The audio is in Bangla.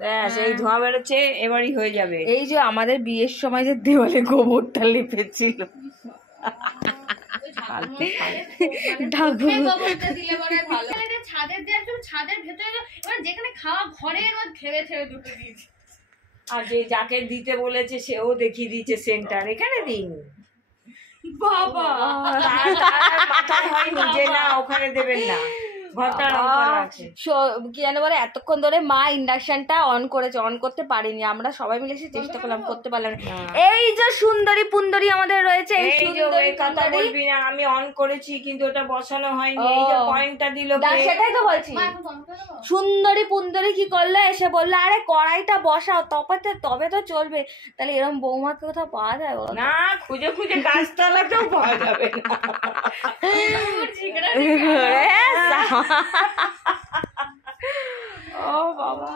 ব্যাস এই ধোঁয়া বেরোচ্ছে, এবারই হয়ে যাবে। এই যে আমাদের বিয়ের সময় যে দেওয়ালে গোবরটা লেপেছিল, আর যে যাকে দিতে বলেছে সেও দেখিয়ে দিয়েছে সেন্টার, এখানে দিন বাবা মাথা হয়নি যে না ওখানে দেবেন না, ঘরটা রং করা আছে। কি জানো বলে, এতক্ষণ ধরে মা ইন্ডাকশনটা অন করেছে, অন করতে পারিনি, আমরা সবাই মিলে এসে চেষ্টা করলাম, করতে পারলাম না। এই যে সুন্দরী পুন্দরী আমাদের রয়েছে, এই সুন্দরী কথা বলবি না, আমি অন করেছি কিন্তু ওটা বসানো হয়নি। এই যে পয়েন্টটা দিল, সেটাই তো বলছি। সুন্দরী পুন্দরী কি করলো, এসে বললো আরে কড়াইটা বসাও, তবে তো চলবে। তাহলে এরকম বৌমাকে কোথাও পাওয়া যায় না? খুঁজে খুঁজে গাছতলাতেও পাওয়া যাবে না। ও বাবা,